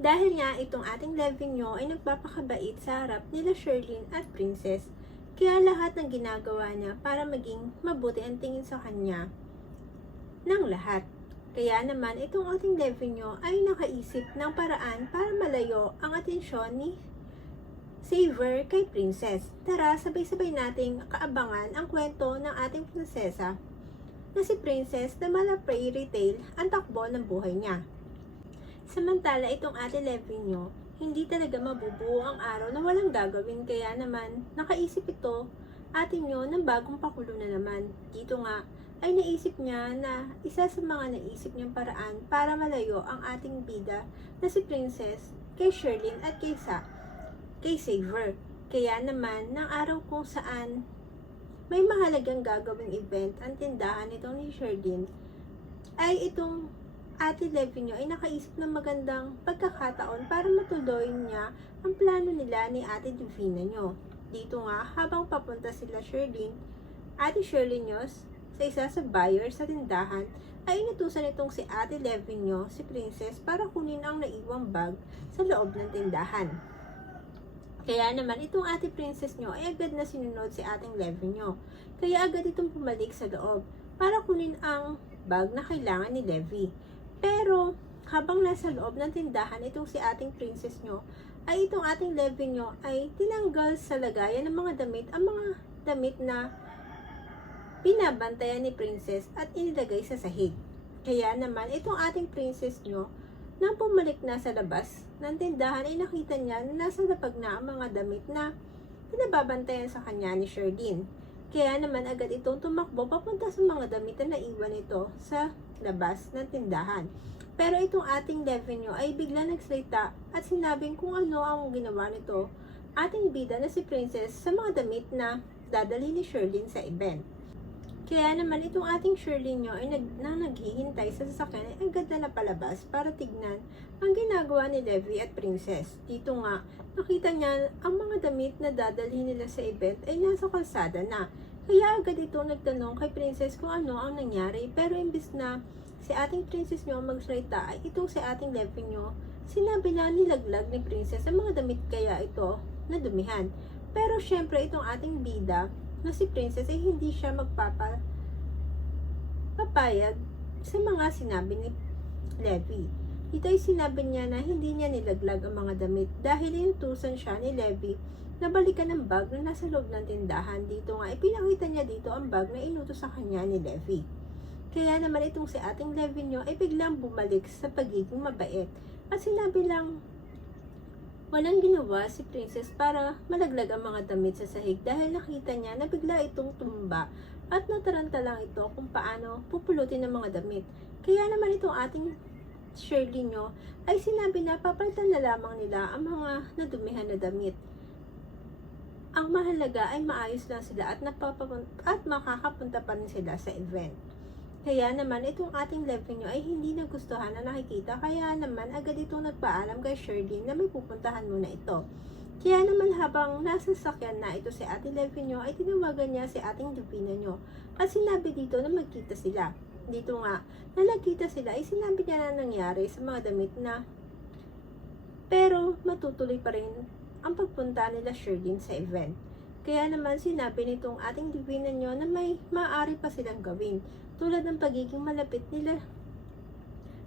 Dahil nga itong ating Levinyo ay nagpapakabait sa harap nila Sherlyn at Princess, kaya lahat ng ginagawa niya para maging mabuti ang tingin sa kanya ng lahat. Kaya naman itong ating Levinyo ay nakaisip ng paraan para malayo ang atensyon ni Xavier kay Princess. Tara, sabay-sabay nating kaabangan ang kwento ng ating prinsesa na si Princess na mala fairy tale ang takbo ng buhay niya. Samantala itong ate Levinyo, hindi talaga mabubuo ang araw na walang gagawin, kaya naman nakaisip ito atin nyo ng bagong pakulo na naman. Dito nga ay naisip niya na isa sa mga naisip niyang paraan para malayo ang ating bida na si Princess kay Sherlyn at kay Xavier. Kaya naman ng araw kung saan may mahalagang gagawing event ang tindahan nitong ni Sherlyn, ay itong ate Levinyo ay nakaisip ng magandang pagkakataon para matuloy niya ang plano nila ni ate Divina nyo. Dito nga, habang papunta sila ate Sherlyn nyo, sa isa sa buyer sa tindahan, ay inutusan itong si ate Levinyo, si Princess, para kunin ang naiwang bag sa loob ng tindahan. Kaya naman itong ate Princess nyo ay agad na sinunod si ating Levinyo. Kaya agad itong pumalik sa loob para kunin ang bag na kailangan ni Levi. Pero habang nasa loob ng tindahan itong si ating Princess nyo, ay itong ating Levinyo ay tinanggal sa lagayan ng mga damit ang mga damit na binabantayan ni Princess at inilagay sa sahig. Kaya naman itong ating Princess nyo, nang pumalik na sa labas ng tindahan ay nakita niya na nasa lapag na ang mga damit na pinababantayan sa kanya ni Sherlyn. Kaya naman agad itong tumakbo papunta sa mga damit na naiwan ito sa labas ng tindahan. Pero itong ating Levinyo ay bigla nagsalita at sinabing kung ano ang ginawa nito ating bida na si Princess sa mga damit na dadalhin ni Sherlyn sa event. Kaya naman itong ating Sherlyn nyo ay naghihintay sa sasakyan ay agad na napalabas para tignan ang ginagawa ni Levi at Princess. Dito nga, nakita niya ang mga damit na dadalhin nila sa event ay nasa kalsada na. Kaya agad itong nagtanong kay Princess kung ano ang nangyari, pero imbis na si ating Princess nyo magsalita ay itong si ating Levi nyo, sinabi na nilaglag ni Princess ang mga damit kaya ito na dumihan. Pero syempre itong ating bida na si Princess ay hindi siya papayag sa mga sinabi ni Levi. Ito ay sinabi niya na hindi niya nilaglag ang mga damit dahil inutusan siya ni Levi na balikan ang bag na nasa loob ng tindahan. Dito nga, ipinakita niya dito ang bag na inutos sa kanya ni Levi. Kaya naman itong si ating Levi nyo ay biglang bumalik sa pagiging mabait at sinabi lang walang ginawa si Princess para malaglag ang mga damit sa sahig dahil nakita niya na bigla itong tumba at nataranta lang ito kung paano pupulutin ang mga damit. Kaya naman itong ating Sherlyn nyo ay sinabi na papalitan na lamang nila ang mga nadumihan na damit. Ang mahalaga ay maayos lang sila at makakapunta pa rin sila sa event. Kaya naman itong ating Levinyo ay hindi nagustuhan na nakikita, kaya naman agad itong nagpaalam kay Sherlyn na may pupuntahan muna ito. Kaya naman habang nasa sakyan na ito si ating Levinyo ay tinawagan niya si ating Divina nyo at sinabi dito na magkita sila. Dito nga, na nagkita sila ay sinabi niya na nangyari sa mga damit na pero matutuloy pa rin ang pagpunta nila Sherlyn sa event. Kaya naman sinabi nitong ating Divina nyo na may maaari pa silang gawin tulad ng pagiging malapit nila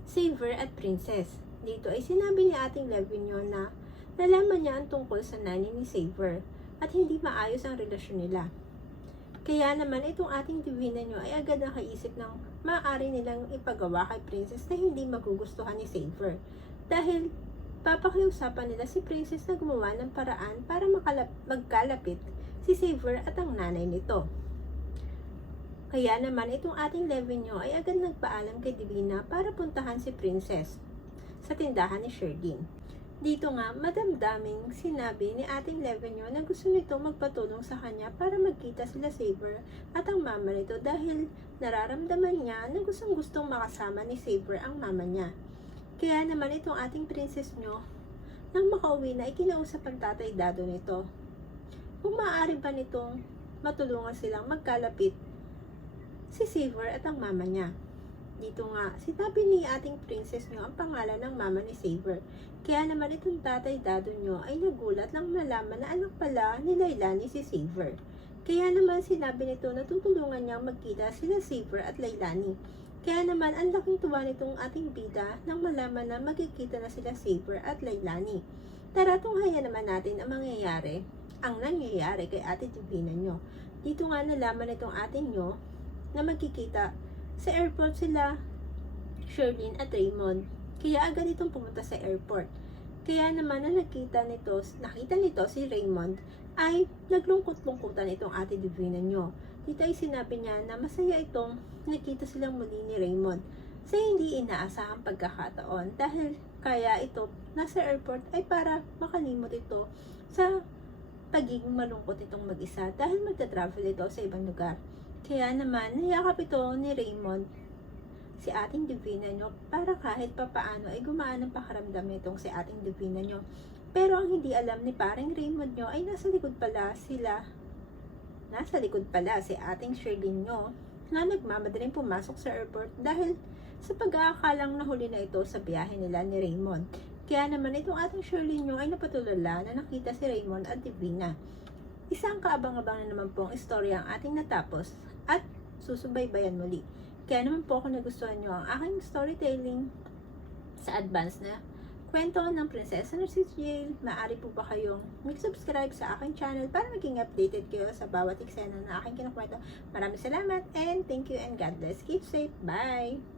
Xavier at Princess. Dito ay sinabi ni ating Levinyo na nalaman niya ang tungkol sa nanay ni Xavier at hindi maayos ang relasyon nila. Kaya naman itong ating Divina nyo ay agad nakaisip ng maaari nilang ipagawa kay Princess na hindi magugustuhan ni Xavier dahil papakiusapan nila si Princess na gumawa ng paraan para magkalapit si Xavier at ang nanay nito. Kaya naman itong ating Levinyo ay agad nagpaalam kay Divina para puntahan si Princess sa tindahan ni Sherlyn. Dito nga, madamdaming sinabi ni ating Levinyo na gusto nitong magpatulong sa kanya para magkita sila Xavier at ang mama nito dahil nararamdaman niya na gustong makasama ni Xavier ang mama niya. Kaya naman itong ating Princess nyo, nang makauwi na, ikinausap ang tatay dado nito kung maaari ba nitong matulungan silang magkalapit si Xavier at ang mama niya. Dito nga, sinabi ni ating princess nyo ang pangalan ng mama ni Saber. Kaya naman itong tatay dado nyo ay nagulat lang malaman na anak pala ni Lailani si Saber. Kaya naman sinabi nito na tutulungan niyang magkita sila Saber at Lailani. Kaya naman ang laking tuwa nitong ating bida nang malaman na magkikita na sila Saber at Lailani. Tara tunghayan naman natin ang nangyayari kay Ate Divina nyo. Dito nga nalaman itong atin nyo na magkikita sa airport sila Sherlyn at Raymond. Kaya agad itong pumunta sa airport. Kaya naman na nakita nito si Raymond ay naglungkot-lungkutan itong Ate Divina nyo. Dito ay sinabi niya na masaya itong nakita silang muli ni Raymond sa hindi inaasahang pagkakataon dahil kaya ito nasa airport ay para makalimot ito sa pagiging malungkot itong mag-isa dahil magta-travel ito sa ibang lugar. Kaya naman, niyakap ito ni Raymond, si ating Divina nyo, para kahit papaano ay gumaan ang pakaramdam nitong si ating Divina nyo. Pero ang hindi alam ni paring Raymond nyo ay nasa likod pala si ating Sherlyn nyo na nagmamadaling pumasok sa airport dahil sa pag-aakalang nahuli na ito sa biyahe nila ni Raymond. Kaya naman itong ating Sherlyn nyo ay napatulala na nakita si Raymond at Divina. Isang kaabang-abang na naman pong istorya ang ating natapos at susubaybayan muli. Kaya naman po kung nagustuhan nyo ang aking storytelling sa advance na kwento ng Prinsesa na si Jail, maaari po ba kayong mag-subscribe sa aking channel para maging updated kayo sa bawat eksena na aking kinukwento. Maraming salamat and thank you and God bless. Keep safe. Bye!